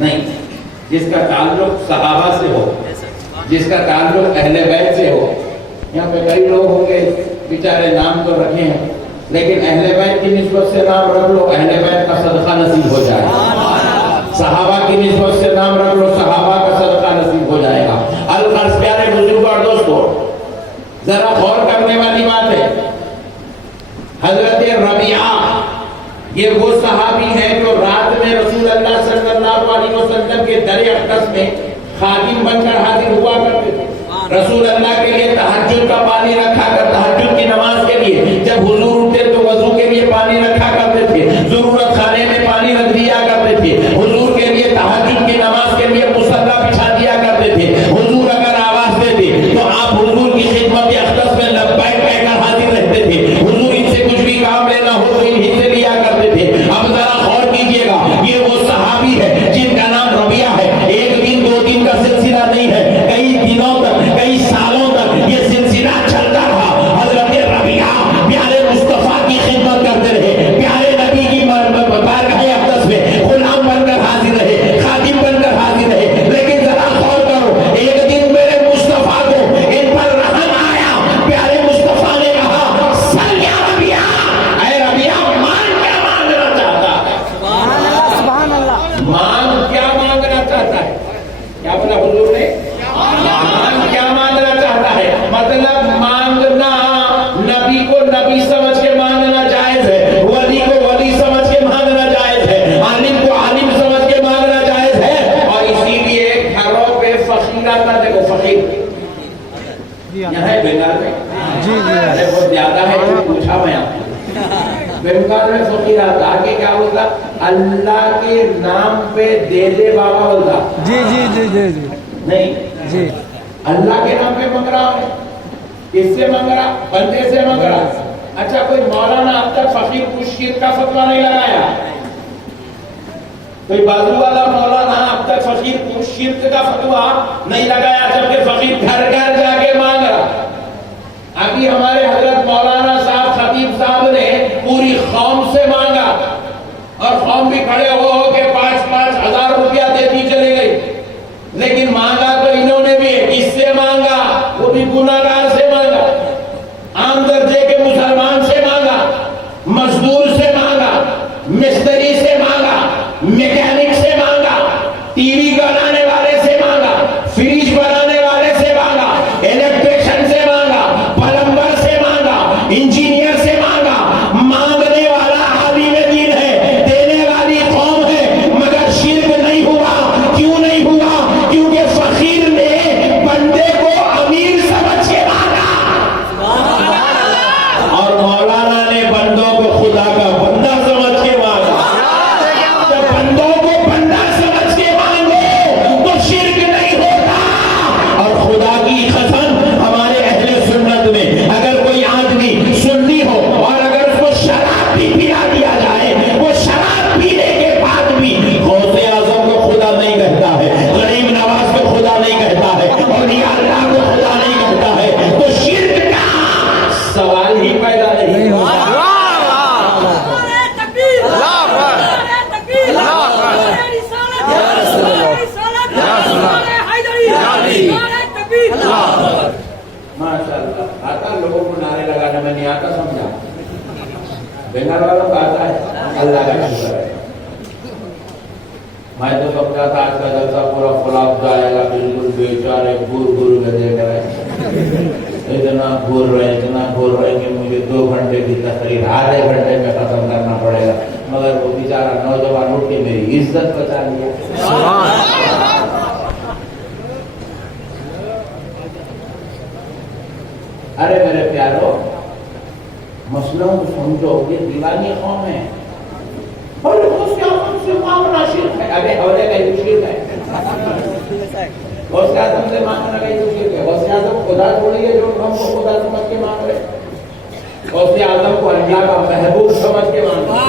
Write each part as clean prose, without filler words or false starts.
نہیں، جس کا تعلق صحابہ سے ہو، جس کا تعلق اہل بیت سے ہو. یہاں پہ کئی لوگ ہوں گے بیچارے نام تو رکھے ہیں لیکن اہل بیت کی نسبت سے نام رکھ لو، اہل بیت کا صدقہ نصیب ہو جائے گا. صحابہ کی نسبت سے نام رکھ لو، صحابہ کا صدقہ نصیب ہو جائے گا. الغرض پیارے بزرگوں اور دوستو، ذرا غور کرنے والی بات ہے. حضرت ربیعہ یہ وہ صحابی ہے جو رات میں رسول اللہ صلی اللہ علیہ وسلم کے در اقدس میں خادم بن کر حاضر ہوا کرتے تھے. رسول اللہ کے لیے تہجد کا پانی رکھا کر، تہجد کی نماز کے لیے جب حضور اٹھتے تو وضو کے لیے پانی رکھا کرتے تھے، ضرورت خانے میں پانی رکھ دیا کرتے تھے. حضور کے لیے تہجد کی نماز کے لیے مصلی بچھا دیا کرتے تھے. حضور اگر آواز دیتے تو آپ حضور کی خدمت اقدس میں لبیک کہہ کر حاضر رہتے تھے. حضور ان سے کچھ بھی کام لینا ہو تو انہیں سے لیا کرتے تھے. اب ذرا غور کیجئے گا، یہ وہ صحابی ہے جن کا نام ربیعہ ہے. ایک دن دو دن کا سلسلہ نہیں ہے، کئی دنوں تک، کئی سالوں تک یہ سلسلہ چلتا رہا. حضرت ربیعہ پیارے مصطفیٰ کی خدمت کرتے رہے، پیارے نبی کی بارگاہ اقدس میں غلام بن کر حاضر رہے، خادم بن کر حاضر رہے. لیکن ذرا غور کرو، ایک دن میرے مصطفیٰ کو ان پر رحم آیا. پیارے مصطفیٰ نے کہا سل یا ربیعہ، اے ربیعہ مان کیا مانگنا چاہتا ہے؟ سبحان اللہ. مان کیا مانگنا چاہتا ہے؟ کیا بولا حضور نے؟ مان کیا مانگنا چاہتا ہے؟ مطلب مانگنا، نبی کو نبی سمجھ کے مانگنا جائز ہے، ولی کو ولی سمجھ کے مانگنا جائز ہے، عالم کو عالم سمجھ کے مانگنا جائز ہے. اور اسی لیے گھروں پہ فقیر آتا، دیکھو فقیر یہاں ہے بنگال میں، ارے بہت زیادہ ہے تو پوچھا میں آپ بنگال میں فقیر آتا. آگے کیا ہوتا؟ اللہ کے نام پہ دے دے بابا بولتا. جی جی جی جی جی نہیں جی. اللہ کے نام پہ مانگ رہا ہے. کس سے مانگ رہا؟ بندے سے مانگ رہا. اچھا کوئی مولانا اب تک فقیر کو شرک کا فتویٰ نہیں لگایا؟ کوئی بازو والا مولانا اب تک فقیر کو شرک کا فتویٰ نہیں لگایا جبکہ فقیر گھر گھر جا کے مانگ رہا. ابھی ہمارے حضرت مولانا صاحب خطیب صاحب نے پوری قوم سے مانگا اور قوم بھی کھڑے ہو کے 5-5 ہزار روپیہ دیتی چلے گئی. لیکن مانگا تو انہوں نے بھی کس سے مانگا؟ وہ بھی گناہگار سے مانگا، عام درجے کے مسلمان سے مانگا، مزدور سے مانگا، مستری سے مانگا، میکینک سے مانگا، ٹی وی بنانے والے سے مانگا، فریج بنانے والے سے مانگا، الیکٹریشن سے مانگا، پلمبر سے مانگا، انجینئر سے مانگا. مانگنے والا عالم دین ہے، دینے والی قوم ہے، مگر شرک نہیں ہوا. کیوں نہیں ہوا؟ کیونکہ فقیر نے بندے کو امیر سمجھ کے مانگا اور مولانا نے بندوں کو خدا کا بندہ سمجھ کے مانگا. جب بندوں کو بندہ سمجھ کے مانگو تو شرک نہیں ہوتا. اور خدا کی قسم ہمارے اہل سنت میں اگر کوئی آدمی سنی ہو اور اگر اس کو شراب بھی پلا دیا جائے، وہ شراب پینے کے بعد بھی غوث اعظم کو خدا نہیں کہتا ہے، غریب نواز کو خدا نہیں کہتا ہے، اولیاء اللہ کو خدا نہیں کہتا ہے، تو شرک کا سوال ہی پیدا نہیں ہوتا. ماشاء اللہ. آتا لوگوں کو نعرے لگانا، میں نہیں آتا سمجھا. بنگال والوں کا آتا ہے، اللہ کا شکر ہے. میں تو سمجھا تھا آج کا جلسہ پورا فلاپ جائے گا، بالکل بیچارے گر گدے کرے، اتنا گھور رہے کہ مجھے 2 گھنٹے کی تقریر آدھے گھنٹے میں ختم کرنا پڑے گا. مگر وہ بیچارہ نوجوان اٹھ کے میری عزت بچا لیا. ارے میرے پیارو، مسئلوں کو سمجھو، یہ دیوانی قوم ہے. اور اس کے اعظم سے مانگنا شرک ہے. ابے حوالے کا یہ شرک ہے. غوث اعظم سے مانگنا کا یہ شرک ہے. غوث اعظم خدا تھوڑی ہے جو ہم کو خدا سمجھ کے مانگ رہے. غوث اعظم کو اللہ کا محبوب سمجھ کے مانگ رہے.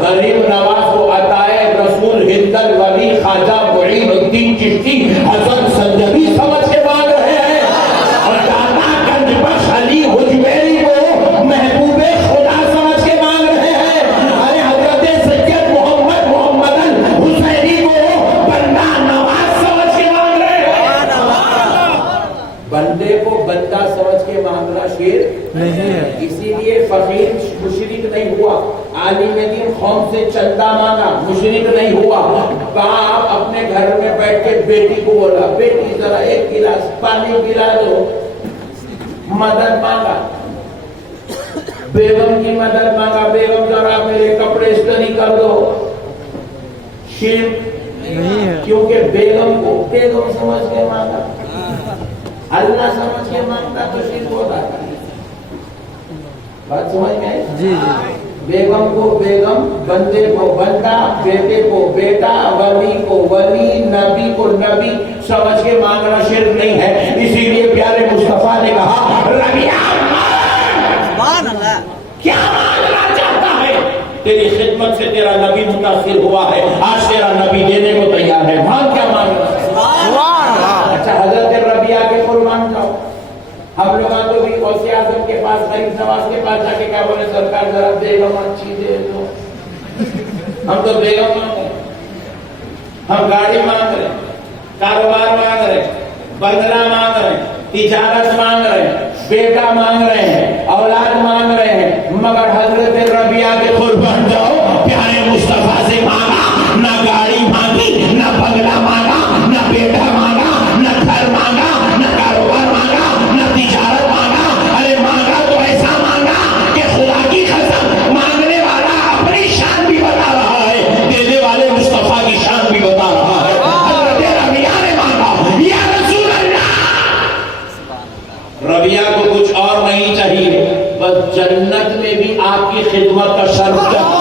غریب نواز کو عطائے رسول ہند الولی خواجہ معین الدین چشتی حسن سنجبی سمجھ کے مانگ رہے ہیں. علی حجویری کو محبوب خدا سمجھ کے مانگ رہے ہیں. ارے حضرت سید محمد حسینی سے چندہ مانگا، مشرک نہیں ہوا، باپ اپنے گھر میں بیٹھ کے بیٹی کو بولا بیٹی ذرا ایک گلاس پانی پلا دو، مدد مانگا، بیگم کی مدد مانگا، بیگم ذرا میرے کپڑے استری کر دو، شرک نہیں ہے. کیونکہ بیگم کو بیگم سمجھ کے مانگا، اللہ سمجھ کے مانگتا تو شرک ہوتا ہے. بات سمجھ میں آئی؟ جی جی بیگم کو بیگم، بندے کو بندہ، بیٹے کو بیٹا، ولی کو ولی، نبی کو نبی سمجھ کے مانگنا شرک نہیں ہے. اسی لیے پیارے مصطفیٰ نے کہا ربیہ کیا مانگنا چاہتا ہے؟ تیری خدمت سے تیرا نبی متاثر ہوا ہے، آج تیرا نبی دینے کو تیار ہے، مانگ کیا مانگنا ہے؟ اچھا حضرت ربیہ کے قربان جاؤ. ہم لوگ تو بھی غوث اعظم کے پاس، غریب نواز کے پاس جا کے کیا بولے سرکار ذرا بیگم اچھی دے دو. ہم تو بیگم مانگ رہے، ہم گاڑی مانگ رہے، کاروبار مانگ رہے، بنگلہ مانگ رہے، تجارت مانگ رہے ہیں، بیٹا مانگ رہے ہیں، اولاد مانگ رہے ہیں، مگر حضرت ربیہ کے قربان جاؤ پیارے مصطفیٰ سے مانگا، نہ گاڑی مانگی، نہ بنگلہ مانگا، نہ بیٹا مانگا، نہ گھر مانگا، نہ کاروبار مانگا، نہ تجارت مانگا. ارے مانگا تو ایسا مانگا کہ خدا کی قسم مانگنے والا اپنی شان بھی بتا رہا ہے، دینے والے مصطفیٰ کی شان بھی بتا رہا ہے. حضرت ربیہ نے مانگا یا رسول اللہ. ربیہ کو کچھ اور نہیں چاہیے، بس جنت میں بھی آپ کی خدمت کا شرف چاہیے.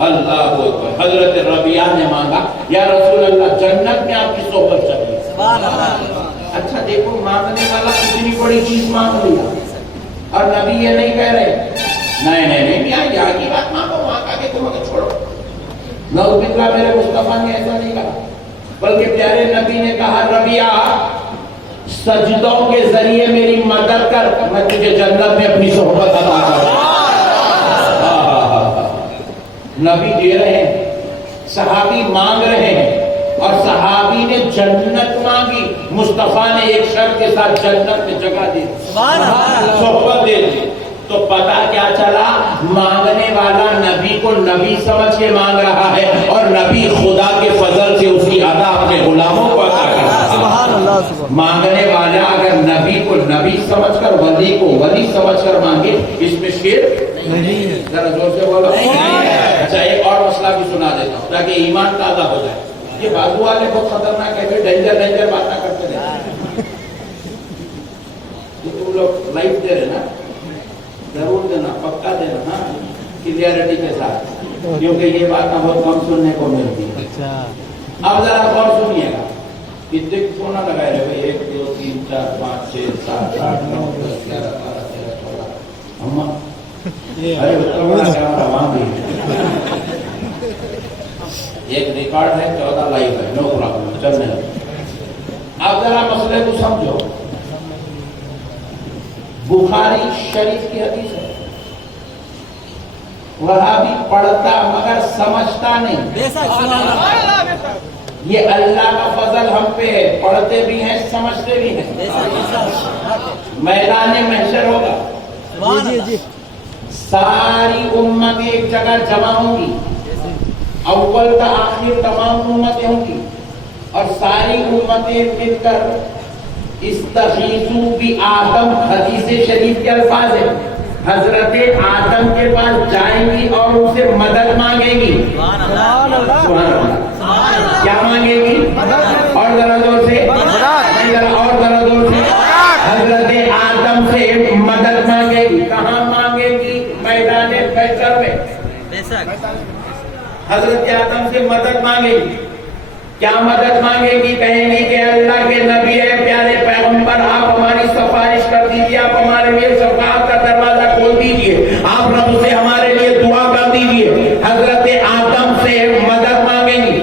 اللہ اکبر. حضرت ربیہ نے مانگا یا رسول اللہ جنت میں آپ کی صحبت چاہیے. اچھا دیکھو مانگنے والا اتنی بڑی چیز مانگ لیا اور نبی یہ نہیں کہہ رہے نہیں یہاں کی بات مانگو، وہاں کا کہ تم چھوڑو. نعوذ باللہ میرے مصطفیٰ نے ایسا نہیں کہا، بلکہ پیارے نبی نے کہا ربیہ سجدوں کے ذریعے میری مدد کر، میں تجھے جنت میں اپنی صحبت عطا کروں. نبی دے رہے ہیں، صحابی مانگ رہے ہیں، اور صحابی نے جنت مانگی، مصطفیٰ نے ایک شرط کے ساتھ جنت میں جگہ دی، صحبت دے دی. تو پتا کیا چلا؟ مانگنے والا نبی کو نبی سمجھ کے مانگ رہا ہے، اور نبی خدا کے فضل سے اس کی عطا اپنے غلاموں کو عطا کر رہا ہے. سبحان اللہ. مانگنے والا اگر نبی کو نبی سمجھ کر، ولی کو ولی سمجھ کر مانگے، اس میں شرک نہیں ہے. ذرا زور سے بولو. اچھا ایک اور مسئلہ بھی سنا دیتا ہوں تاکہ ایمان تازہ ہو جائے. یہ بازو والے بہت خطرناک ہے، ڈینجر باتیں کرتے رہتے. یہ تم لوگ لائف دے رہے نا، ضرور دینا، پکا دینا، ہاں کلیئرٹی کے ساتھ، کیونکہ یہ بات بہت کم سننے کو ملتی ہے. اب ذرا غور سنیے گا. کتنے سونا لگائے رہے؟ 1 2 3 4 5 6 7 8 9 10 11 12 13 14. اما ارے بڑا کیمرہ وہاں بھی ایک ریکارڈ ہے، 14 لائیو ہے، نو پرابلم، چلنے لگے. اب ذرا مسئلے کو سمجھو. بخاری شریف کی حدیث ہے، وہابی پڑھتا مگر سمجھتا نہیں. یہ اللہ کا فضل ہم پہ ہے، پڑھتے بھی ہیں سمجھتے بھی ہیں. میدان محشر ہوگا، ساری امت ایک جگہ جمع ہوں گی، اول تا آخر تمام امتیں ہوں گی، اور ساری امتیں مل کر استغیثوا بآدم، حدیث شریف کے الفاظ ہیں، حضرت آدم کے پاس جائیں گی اور ان سے مدد مانگیں گی. سبحان اللہ. کیا مانگیں گی؟ اور ذرا زور سے، اور ذرا زور سے. حضرت آدم سے مدد مانگے گی. کہاں مانگے گی؟ میدان محشر میں. حضرت آدم سے مدد مانگے گی. کیا مدد مانگے گی؟ کہیں گی کہ اللہ کے نبی ہے، پیارے پیغمبر، آپ ہماری سفارش کر دیجیے، آپ ہمارے لیے شفاعت کا دروازہ کھول دیجیے، آپ رب سے ہمارے لیے دعا کر دیجیے. حضرت آدم سے مدد مانگیں گی.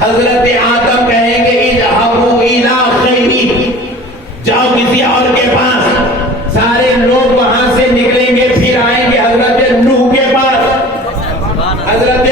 حضرت آدم کہیں گے اذهبوا الى غیری، جاؤ کسی اور کے پاس. سارے لوگ وہاں سے نکلیں گے، پھر آئیں گے حضرت نوح کے پاس. حضرت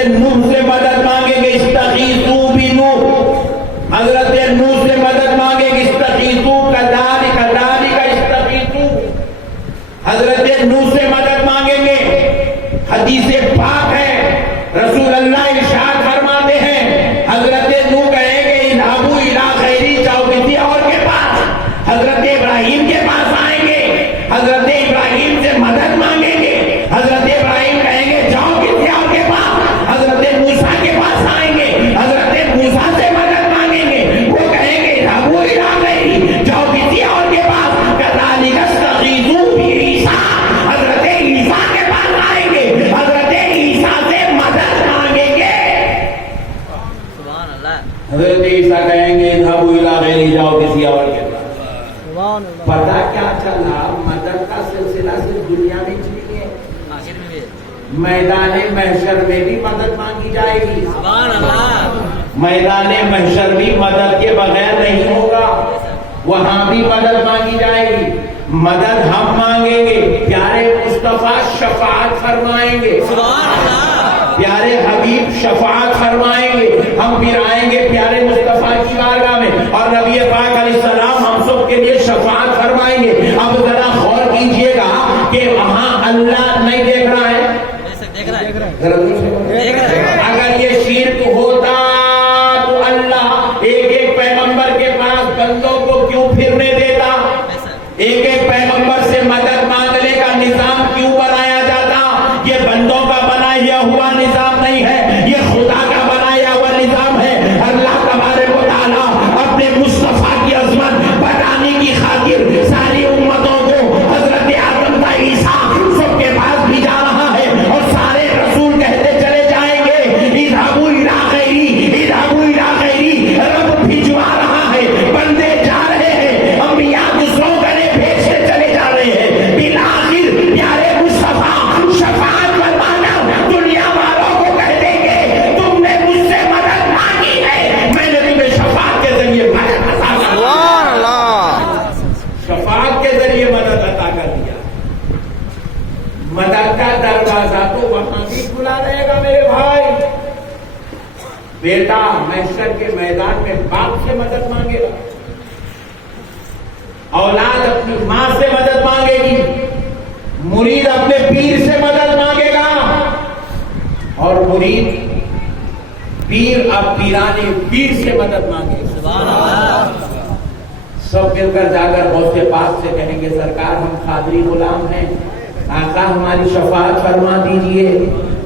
حضرت عیسیٰ کہیں گے اذهبوا الی غیری، جاؤ کسی اور کے پاس۔ سبحان اللہ۔ پتہ کیا چلا؟ مدد کا سلسلہ صرف دنیا میں چلی ہے، میدان محشر میں بھی مدد مانگی جائے گی۔ سبحان اللہ۔ میدان محشر بھی مدد کے بغیر نہیں ہوگا، وہاں بھی مدد مانگی جائے گی۔ مدد ہم مانگیں گے، پیارے مصطفیٰ شفاعت فرمائیں گے، سبحان اللہ۔ پیارے حبیب شفاعت فرمائیں گے، ہم پھر آئیں گے پیارے مصطفیٰ کی بارگاہ میں اور نبی پاک علیہ السلام ہم سب کے لیے شفاعت فرمائیں گے۔ اب ذرا غور کیجئے گا کہ وہاں اللہ نہیں دیکھ رہا ہے، اگر یہ شرک ہوتا تو اللہ ایک ایک پیغمبر کے پاس بندوں کو کیوں پھرنے دیتا؟ ایک ایک پیغمبر سے مدد مانگنے کا نظام کیوں بنایا جاتا؟ یہ بندوں کا بنایا ہوا نظام نہیں ہے، یہ خدا کا بنایا ہوا نظام ہے۔ اللہ تبارک و تعالیٰ اپنے مصطفیٰ کی عظمت بتانے کی خاطر ساری امتوں کو حضرت آدم کا عیسیٰ سب کے پاس بھی جا رہا ہے اور سارے رسول کہتے چلے جائیں گے اذهبوا الی غیری، اذهبوا الی غیری، رب بھجوا رہا ہے، بندے جا رہے ہیں، انبیاء دوسروں کرے بھیجتے چلے جا رہے ہیں۔ بالآخر پیارے مصطفیٰ شفاعت فرمانا دنیا والوں کو کہہ دیں گے تم نے مجھ سے مدد مانگی ہے، میں نے تمہیں شفاعت کے ذریعے مدد عطا کر دی۔ سبحان اللہ۔ شفاعت کے ذریعے مدد عطا کر دیا۔ مدد کا دروازہ تو وہاں بھی کھلا رہے گا میرے بھائی۔ بیٹا محشر کے میدان میں باپ سے مدد مانگے گا، اولاد اپنی ماں سے مدد مانگے گی، مرید اپنے پیر سے مدد مانگے گا، اور مرید پیر اب پیرانے پیر سے مدد مانگے گا۔ سبحان اللہ۔ سب مل کر جا کر غوث پاک سے کہیں گے سرکار ہم قادری غلام ہیں، آقا ہماری شفاعت فرما دیجئے۔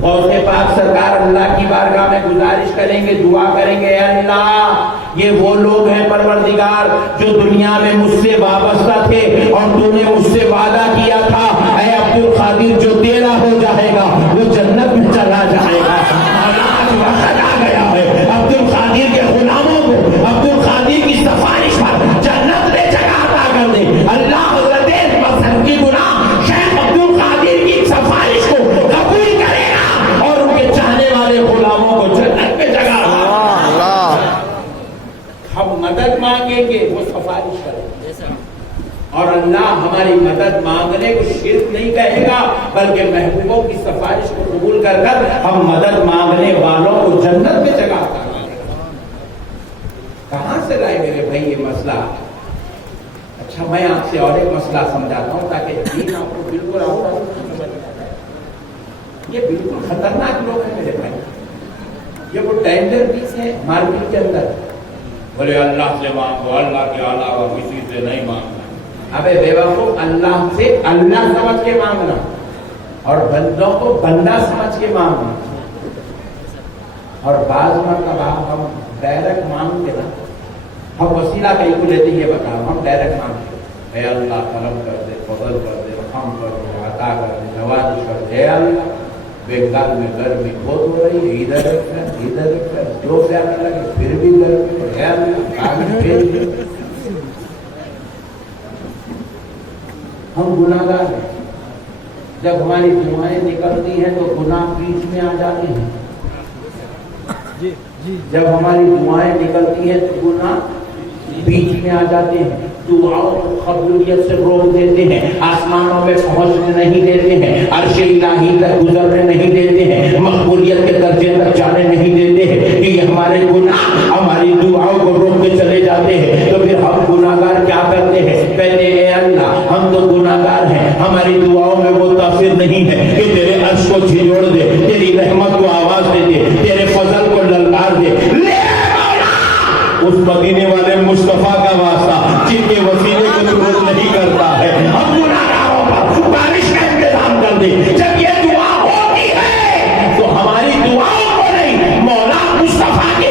غوث پاک سرکار اللہ کی بارگاہ میں گزارش کریں گے، دعا کریں گے، اے اللہ یہ وہ لوگ ہیں پروردگار جو دنیا میں مجھ سے وابستہ تھے اور تو نے مجھ سے وعدہ کیا تھا اے عبد القادر جو تیرا ہو جائے گا وہ جنت میں چلا جائے گا۔ اور آج وقت آ گیا ہے عبد القادر کے غلاموں کو عبد القادر کی سفارش پر جنت میں جگہ عطا کر دے۔ اللہ حضرت پسند کی گناہ شیخ عبد القادر کی سفارش کو قبول کرے گا اور ان کے چاہنے والے غلاموں کو جنت میں جگہ عطا کرے گا۔ ہم مدد مانگیں گے وہ سفارش کریں گے، اور اللہ ہماری مدد مانگنے کو شرک نہیں کہے گا بلکہ محبوبوں کی سفارش کو قبول کر کر ہم مدد مانگنے والوں کو جنت میں جگہ عطا کریں گے۔ کہاں سے لائے میرے بھائی یہ مسئلہ؟ اچھا میں آپ سے اور ایک مسئلہ سمجھاتا ہوں تاکہ دین آپ کو بالکل یہ بالکل خطرناک لوگ ہیں میرے بھائی۔ یہ وہ ٹینڈر پیس ہے مارکیٹ کے اندر، بولے اللہ سے مانگو، اللہ کے علاوہ کسی سے نہیں مانگنا۔ ابے بے وقوف، اللہ سے اللہ سمجھ کے مانگنا اور بندوں کو بندہ سمجھ کے مانگنا۔ اور بعض مرتبہ ہم ڈائریکٹ مانگتے نا، ہم وسیلہ کہیں کو لیتے یہ بتا ہم ڈائریکٹ مانگتے، اے اللہ کرم کر دے، فضل کر دے، رحم کر دے، عطا کر دے، نوازش کر دے، اے اللہ بنگال میں گرمی بہت ہو رہی ہے، ادھر رکھ جو پیارا لگے پھر بھی گرمی ہے، ہم گناہگار ہیں۔ جب ہماری دعائیں نکلتی ہیں تو گناہ بیچ میں آ جاتے ہیں، جب ہماری دعائیں نکلتی ہیں تو گناہ بیچ میں آ جاتے ہیں، دعاؤں کو قبولیت سے روک دیتے ہیں، آسمانوں میں پہنچنے نہیں دیتے ہیں، عرش الہی تک گزرنے نہیں دیتے ہیں، مقبولیت کے درجے تک جانے نہیں دیتے ہیں، کہ یہ ہمارے گناہ ہماری دعاؤں کو روک کے چلے جاتے ہیں۔ تو پھر ہم گناہگار کیا کرتے ہیں؟ کہتے ہیں اے اللہ ہم تو گناہگار ہیں، ہماری دعاؤں میں وہ تاثیر نہیں ہے کہ تیرے عرش کو جھنجھوڑ دے، تیری رحمت کو آواز دے دے، تیرے فضل کو للکار دے۔ اس مدینے والے مصطفیٰ کا واسطہ جن کے وسیلے کو ضرورت نہیں کرتا ہے، ہم گناہگاروں پر بارش کا انتظام کر دے۔ جب یہ دعا ہوتی ہے تو ہماری دعاؤں کو نہیں، مولا مصطفیٰ کے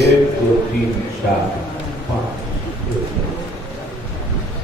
1 2 3 4 5।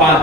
5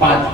5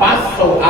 500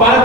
5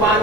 5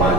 5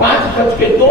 5:02